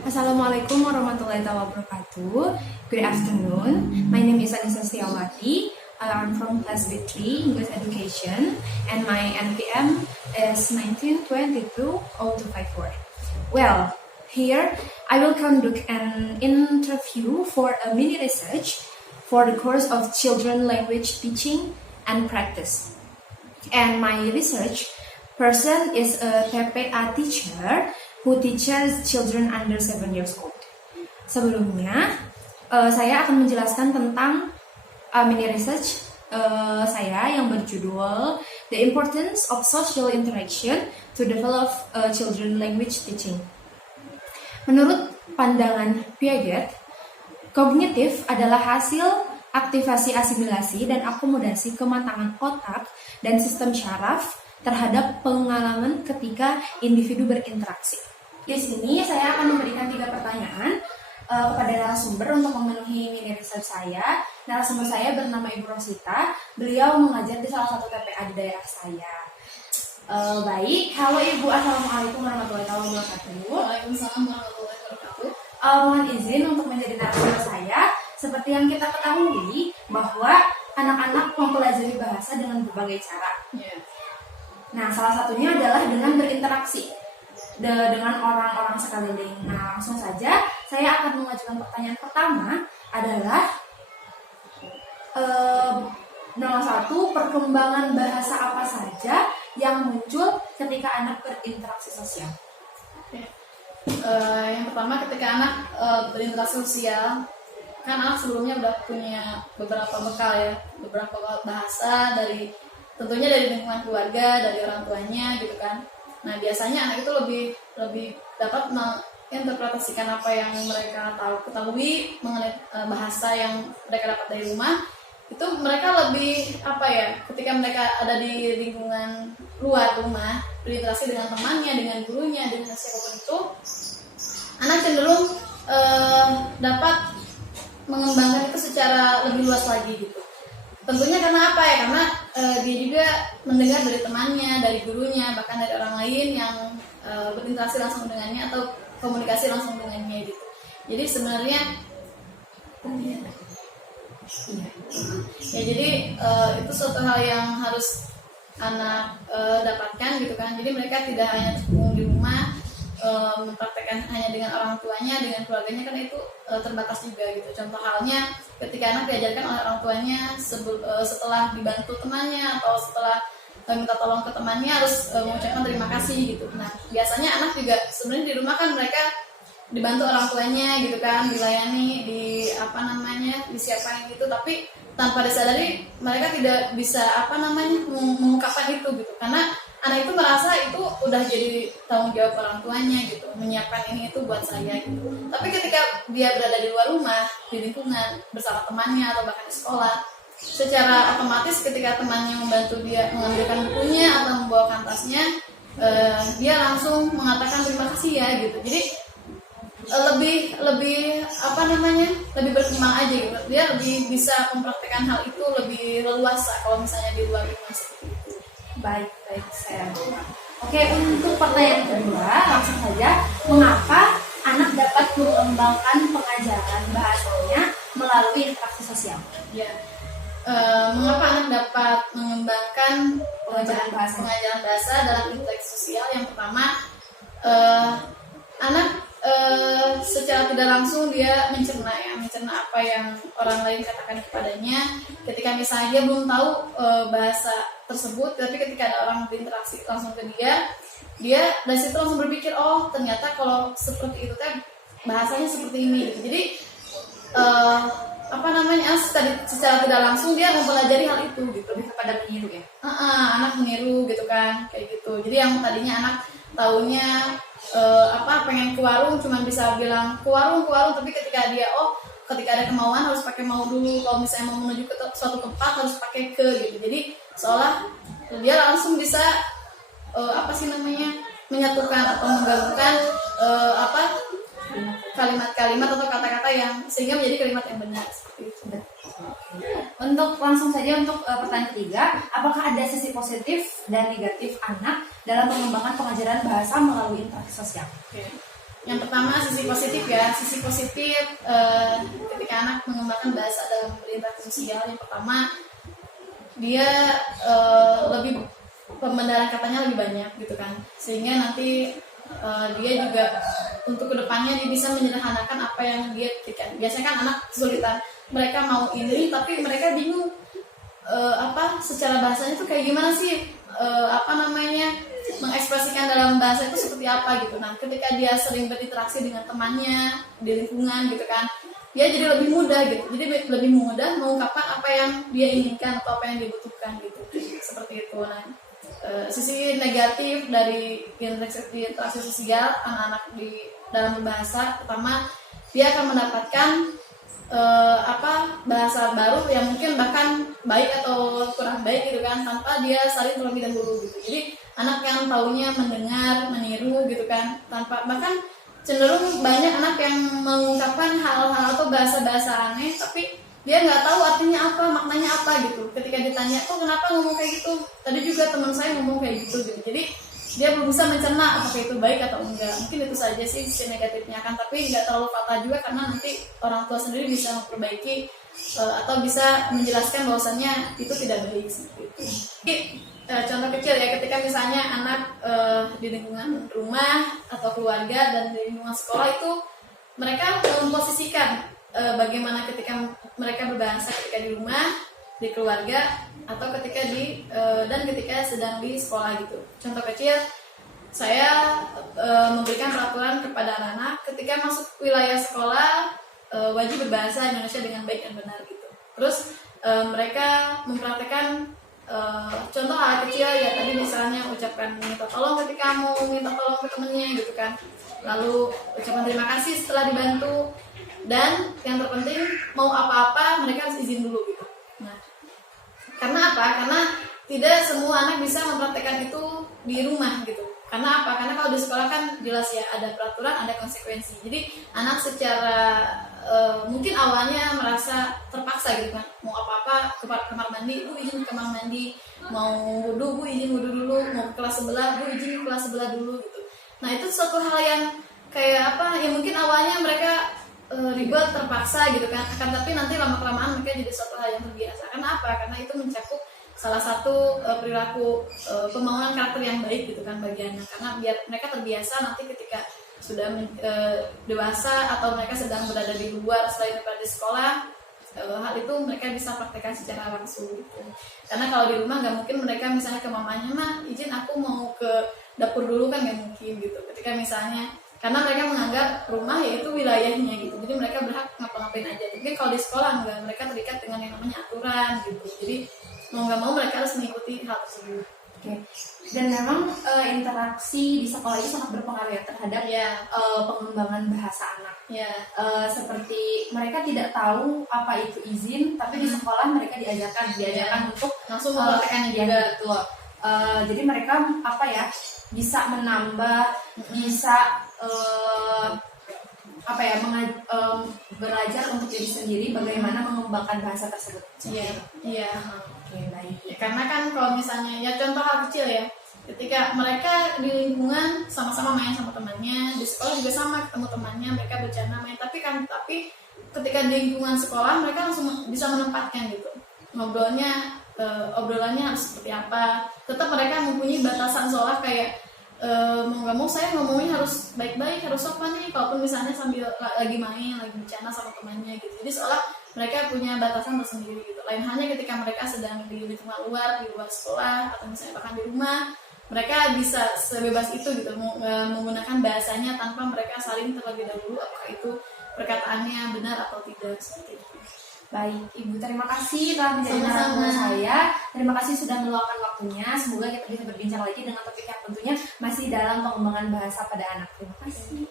Assalamualaikum warahmatullahi wabarakatuh. Good afternoon. My name is Anissa Setiawati. I'm from class B3 English Education, and my NPM is 19220254. Well, here I will conduct an interview for a mini research for the course of Children Language Teaching and Practice. And my research person is a TPA teacher who teaches children under 7 years old. Sebelumnya, saya akan menjelaskan tentang mini research saya yang berjudul The Importance of Social Interaction to Develop Children Language Teaching. Menurut pandangan Piaget, kognitif adalah hasil aktivasi asimilasi dan akomodasi kematangan otak dan sistem syaraf terhadap pengalaman ketika individu berinteraksi. Di sini saya akan memberikan 3 pertanyaan kepada narasumber untuk memenuhi mini research saya. Narasumber saya bernama Ibu Rosita. Beliau mengajar di salah satu TPA di daerah saya. Baik, halo Ibu, Assalamualaikum warahmatullahi wabarakatuh. Waalaikumsalam warahmatullahi wabarakatuh. Mohon izin untuk menjadi narasumber saya. Seperti yang kita ketahui bahwa anak-anak mempelajari bahasa dengan berbagai cara. Nah, salah satunya adalah dengan berinteraksi dengan orang-orang sekeliling. Nah, langsung saja saya akan mengajukan pertanyaan pertama adalah nomor 1, perkembangan bahasa apa saja yang muncul ketika anak berinteraksi sosial? Yang pertama, ketika anak berinteraksi sosial, kan anak sebelumnya udah punya beberapa bekal ya, beberapa bahasa tentunya dari lingkungan keluarga, dari orang tuanya gitu kan. Nah, biasanya anak itu lebih dapat menginterpretasikan apa yang mereka ketahui mengenai bahasa yang mereka dapat dari rumah. Itu mereka lebih ketika mereka ada di lingkungan luar rumah, berinteraksi dengan temannya, dengan gurunya, dengan siapapun itu, anak cenderung dapat mengembangkan itu secara lebih luas lagi gitu. Tentunya karena apa ya? Karena dia juga mendengar dari temannya, dari gurunya, bahkan dari orang lain yang berinteraksi langsung dengannya atau komunikasi langsung dengannya gitu. Jadi sebenarnya itu suatu hal yang harus anak dapatkan gitu kan. Jadi mereka tidak hanya terkungkung di rumah, mempraktekkan hanya dengan orang tuanya, dengan keluarganya, kan itu terbatas juga gitu. Contoh halnya ketika anak diajarkan oleh orang tuanya setelah dibantu temannya atau setelah minta tolong ke temannya harus mengucapkan terima kasih gitu. Nah, biasanya anak juga sebenarnya di rumah kan mereka dibantu orang tuanya gitu kan, dilayani, disiapkan gitu, tapi tanpa disadari mereka tidak bisa mengungkapkan itu gitu, karena anak itu merasa itu udah jadi tanggung jawab orang tuanya gitu, menyiapkan ini itu buat saya gitu. Tapi ketika dia berada di luar rumah, di lingkungan bersama temannya atau bahkan di sekolah, secara otomatis ketika temannya membantu dia mengambilkan bukunya atau membawakan tasnya, dia langsung mengatakan terima kasih ya gitu. Jadi lebih berkembang aja gitu. Dia lebih bisa mempraktekkan hal itu lebih leluasa kalau misalnya di luar rumah seperti itu. Baik, saya. Oke, untuk pertanyaan kedua, langsung saja. Mengapa anak dapat mengembangkan pengajaran bahasanya melalui interaksi sosial? Mengapa anak dapat mengembangkan pengajaran bahasa dalam interaksi sosial? Yang pertama, anak secara tidak langsung dia mencerna apa yang orang lain katakan kepadanya. Ketika misalnya dia belum tahu bahasa tersebut, tapi ketika ada orang berinteraksi langsung ke dia dari situ langsung berpikir, oh ternyata kalau seperti itu kan bahasanya seperti ini gitu. Jadi secara tidak langsung dia mempelajari hal itu gitu, lebih kepada meniru ya. Anak meniru gitu kan, kayak gitu. Jadi yang tadinya anak taunya pengen ke warung cuma bisa bilang ke warung, tapi ketika ada kemauan harus pakai mau dulu. Kalau misalnya mau menuju ke suatu tempat harus pakai ke gitu. Jadi seolah dia langsung bisa menyatukan atau menggabungkan kalimat-kalimat atau kata-kata yang sehingga menjadi kalimat yang benar seperti itu. Untuk langsung saja untuk pertanyaan ketiga, apakah ada sisi positif dan negatif anak dalam pengembangan pengajaran bahasa melalui interaksi sosial? Yang pertama sisi positif ya, sisi positif ketika anak mengembangkan bahasa dalam berinteraksi sosial. Yang pertama dia lebih pembenaran katanya lebih banyak gitu kan, sehingga nanti dia juga untuk kedepannya dia bisa menyederhanakan apa yang dia pikirkan. Biasanya kan anak kesulitan, mereka mau ini tapi mereka bingung secara bahasanya itu kayak gimana sih, mengekspresikan dalam bahasa itu seperti apa gitu. Nah, ketika dia sering berinteraksi dengan temannya di lingkungan gitu kan, dia jadi lebih mudah gitu. Jadi lebih mudah mengungkapkan apa yang dia inginkan atau apa yang dibutuhkan gitu. Seperti itu. Nah, sisi negatif dari interaksi sosial anak-anak di dalam berbahasa, pertama dia akan mendapatkan bahasa baru yang mungkin bahkan baik atau kurang baik gitu kan, tanpa dia saling terlebih dahulu gitu. Jadi anak yang taunya mendengar, meniru gitu kan, tanpa, bahkan cenderung banyak anak yang mengungkapkan hal-hal atau bahasa-bahasa aneh tapi dia nggak tahu artinya apa, maknanya apa gitu. Ketika ditanya, kok kenapa ngomong kayak gitu, tadi juga teman saya ngomong kayak gitu gitu. Jadi dia belum bisa mencerna apakah itu baik atau enggak. Mungkin itu saja sih sisi negatifnya kan, tapi nggak terlalu fatal juga karena nanti orang tua sendiri bisa memperbaiki atau bisa menjelaskan bahwasannya itu tidak baik seperti itu. Jadi, contoh kecil ya, ketika misalnya anak di lingkungan rumah atau keluarga dan di lingkungan sekolah itu mereka memposisikan bagaimana ketika mereka berbahasa ketika di rumah, di keluarga, atau ketika ketika sedang di sekolah gitu. Contoh kecil, saya memberikan peraturan kepada anak-anak ketika masuk wilayah sekolah wajib berbahasa Indonesia dengan baik dan benar gitu. Terus mereka mempraktekkan contoh hal kecil ya, tadi misalnya ucapkan minta tolong ketika mau minta tolong ke temennya gitu kan, lalu ucapan terima kasih setelah dibantu, dan yang terpenting mau apa-apa mereka harus izin dulu gitu. Nah, karena apa? Karena tidak semua anak bisa mempraktekkan itu di rumah gitu. Karena apa? Karena kalau di sekolah kan jelas ya, ada peraturan, ada konsekuensi. Jadi anak secara mungkin awalnya merasa terpaksa gitu kan, mau apa-apa ke kamar mandi, bu izin ke kamar mandi, mau wudhu, bu izin wudhu dulu, mau ke kelas sebelah, bu izin ke kelas sebelah dulu gitu. Nah, itu suatu hal yang kayak ya mungkin awalnya mereka ribet, terpaksa gitu kan, tapi nanti lama-kelamaan mereka jadi suatu hal yang terbiasa. Karena apa? Karena itu mencakup salah satu perilaku pembangunan karakter yang baik gitu kan bagi anak. Karena biar mereka terbiasa nanti ketika sudah dewasa atau mereka sedang berada di luar selain daripada di sekolah, hal itu mereka bisa praktekkan secara langsung gitu. Karena kalau di rumah nggak mungkin mereka misalnya ke mamanya, mah izin aku mau ke dapur dulu, kan nggak mungkin gitu. Ketika misalnya, karena mereka menganggap rumah yaitu wilayahnya gitu, jadi mereka berhak ngapa-ngapain aja. Tapi kalau di sekolah enggak, mereka terikat dengan yang namanya aturan gitu. Jadi mau nggak mau mereka harus mengikuti hal tersebut. Oke. Dan memang interaksi di sekolah itu sangat berpengaruh ya terhadap pengembangan bahasa anak. Seperti mereka tidak tahu apa itu izin, tapi di sekolah mereka diajarkan untuk langsung mempraktekkannya juga. Betul. Jadi mereka bisa menambah, bisa belajar untuk diri sendiri bagaimana mengembangkan bahasa tersebut. Iya. Oke, baik. Karena kan kalau misalnya ya contoh hal kecil ya, ketika mereka di lingkungan sama-sama main sama temannya, di sekolah juga sama ketemu temannya, mereka bercanda main, tapi ketika di lingkungan sekolah mereka langsung bisa menempatkan gitu obrolannya harus seperti apa. Tetap mereka mempunyai batasan seolah kayak mau nggak mau saya ngomongnya harus baik-baik, harus sopan nih, kalaupun misalnya sambil lagi main, lagi bercanda sama temannya gitu. Jadi seolah mereka punya batasan tersendiri gitu. Lain halnya ketika mereka sedang di lingkungan luar, di luar sekolah, atau misalnya bahkan di rumah, mereka bisa sebebas itu gitu, menggunakan bahasanya tanpa mereka saling terlebih dahulu apakah itu perkataannya benar atau tidak, seperti itu. Baik, Ibu, terima kasih telah menjadi narasumber saya. Terima kasih sudah meluangkan waktunya. Semoga kita bisa berbincang lagi dengan topik yang tentunya masih dalam pengembangan bahasa pada anak. Terima kasih.